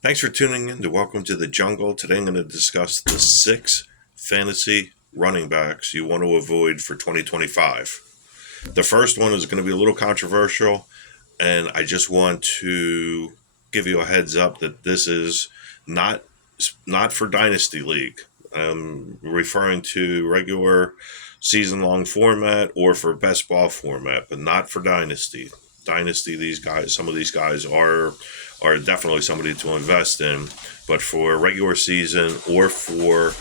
Thanks for tuning in to Welcome to the Jungle. Today I'm going to discuss the 6 fantasy running backs you want to avoid for 2025. The first one is going to be a little controversial, and I just want to give you a heads up that this is not not for Dynasty League. I'm referring to regular season long format or for best ball format, but not for Dynasty. Dynasty, these guys, some of these guys are definitely somebody to invest in, but for regular season or for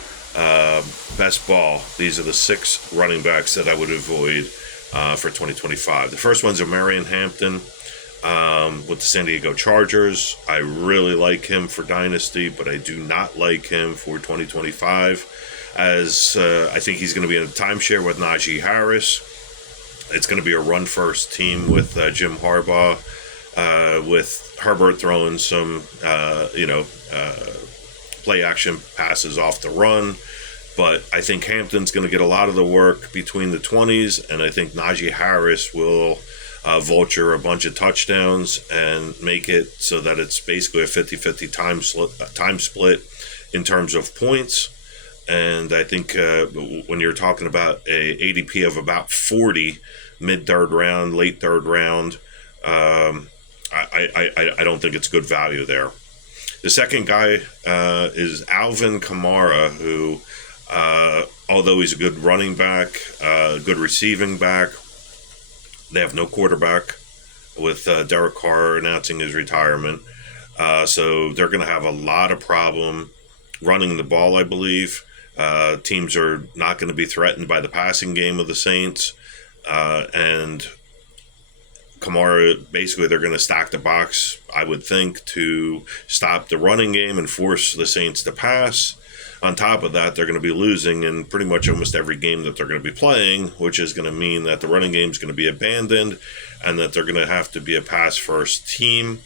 best ball, these are the 6 running backs that I would avoid for 2025. The first one's Marion Hampton with the San Diego Chargers. I really like him for Dynasty, but I do not like him for 2025, as I think he's going to be in a timeshare with Najee Harris. It's going to be a run-first team with Jim Harbaugh, with Herbert throwing some, play-action passes off the run. But I think Hampton's going to get a lot of the work between the 20s, and I think Najee Harris will vulture a bunch of touchdowns and make it so that it's basically a 50-50 time split in terms of points. And I think when you're talking about a ADP of about 40, mid-third round, late third round, I don't think it's good value there. The second guy is Alvin Kamara, who, although he's a good running back, good receiving back, they have no quarterback with Derek Carr announcing his retirement. So they're going to have a lot of problem running the ball, I believe. Teams are not going to be threatened by the passing game of the Saints. And Kamara, basically, they're going to stack the box, I would think, to stop the running game and force the Saints to pass. On top of that, they're going to be losing in pretty much almost every game that they're going to be playing, which is going to mean that the running game is going to be abandoned and that they're going to have to be a pass-first team.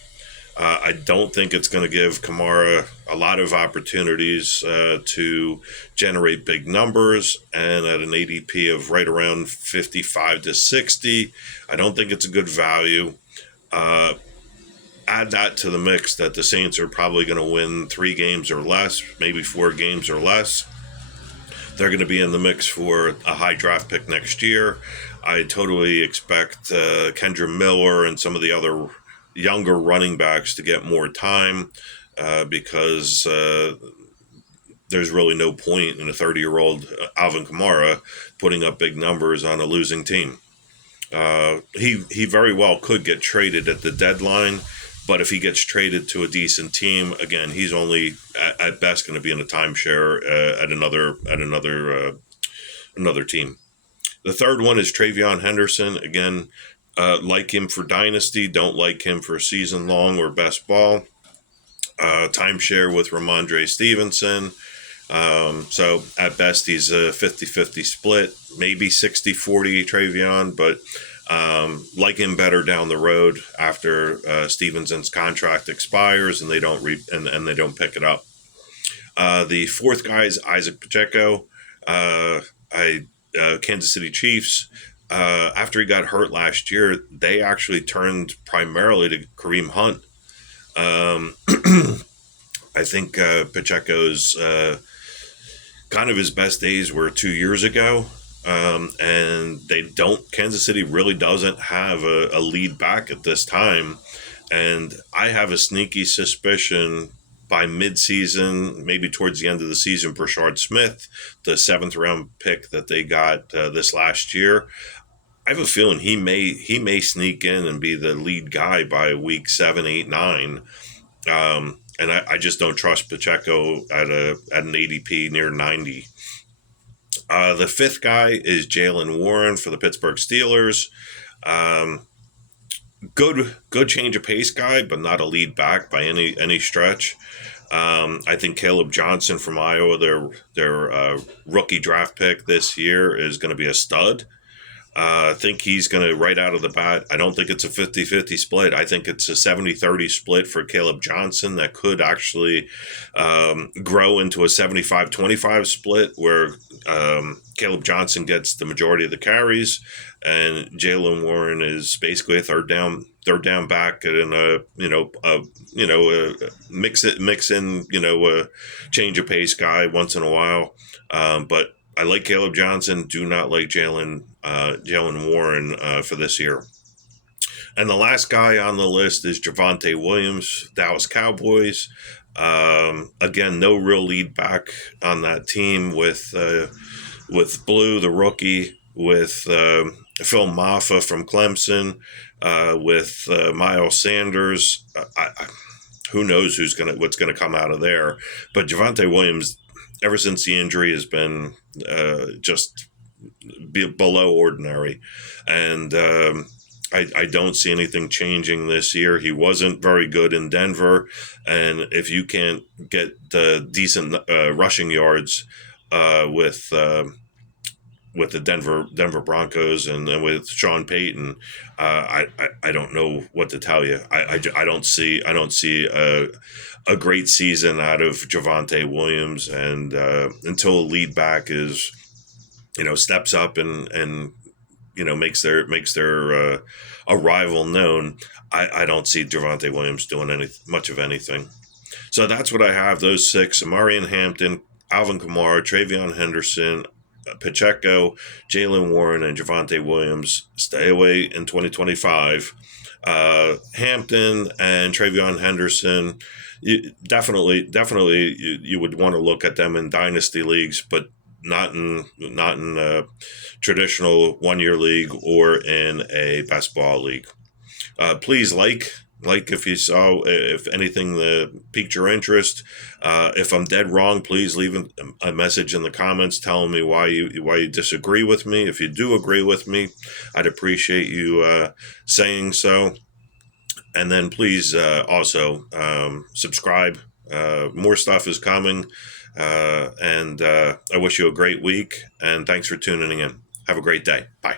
I don't think it's going to give Kamara a lot of opportunities to generate big numbers, and at an ADP of right around 55 to 60, I don't think it's a good value. Add that to the mix that the Saints are probably going to win 3 games or less, maybe 4 games or less. They're going to be in the mix for a high draft pick next year. I totally expect Kendra Miller and some of the other younger running backs to get more time because there's really no point in a 30-year-old Alvin Kamara putting up big numbers on a losing team. He very well could get traded at the deadline, but if he gets traded to a decent team, again, he's only at best going to be in a timeshare at another team. The third one is Travion Henderson. Again, like him for Dynasty, don't like him for season long or best ball. Timeshare with Ramondre Stevenson. So at best, he's a 50-50 split, maybe 60-40 Travion, but like him better down the road after Stevenson's contract expires and they don't and they don't pick it up. The fourth guy is Isaac Pacheco. Kansas City Chiefs. After he got hurt last year, they actually turned primarily to Kareem Hunt. I think Pacheco's kind of his best days were 2 years ago. And Kansas City really doesn't have a lead back at this time. And I have a sneaky suspicion by midseason, maybe towards the end of the season, Brashard Smith, the 7th-round pick that they got this last year, I have a feeling he may sneak in and be the lead guy by week 7, 8, 9. And I just don't trust Pacheco at an ADP near 90. The fifth guy is Jaylen Warren for the Pittsburgh Steelers. Good change of pace guy, but not a lead back by any stretch. I think Caleb Johnson from Iowa, their rookie draft pick this year, is going to be a stud. I think he's going to, right out of the bat, I don't think it's a 50-50 split. I think it's a 70-30 split for Caleb Johnson that could actually grow into a 75-25 split where Caleb Johnson gets the majority of the carries and Jaylen Warren is basically a third down back and mix in a change of pace guy once in a while. But I like Caleb Johnson. Do not like Jaylen Warren for this year. And the last guy on the list is Javonte Williams, Dallas Cowboys. Again, no real lead back on that team with Blue, the rookie, with Phil Maffa from Clemson, with Miles Sanders. Who knows what's gonna come out of there? But Javonte Williams, ever since the injury, has been just below ordinary, and I don't see anything changing this year. He wasn't very good in Denver, and if you can't get decent rushing yards with the Denver Broncos and with Sean Payton, I don't know what to tell you. I don't see a great season out of Javonte Williams, and until a lead back is steps up and makes their arrival known, I don't see Javonte Williams doing much of anything. So that's what I have. Those six: Amarian Hampton, Alvin Kamara, Travion Henderson, Pacheco, Jaylen Warren, and Javonte Williams. Stay away in 2025. Hampton and Travion Henderson, you would want to look at them in dynasty leagues, but not in traditional 1-year league or in a best ball league. Please like if anything that piqued your interest. If I'm dead wrong, please leave a message in the comments telling me why you disagree with me. If you do agree with me, I'd appreciate you saying so. And then please also subscribe. More stuff is coming. And I wish you a great week, and thanks for tuning in. Have a great day. Bye.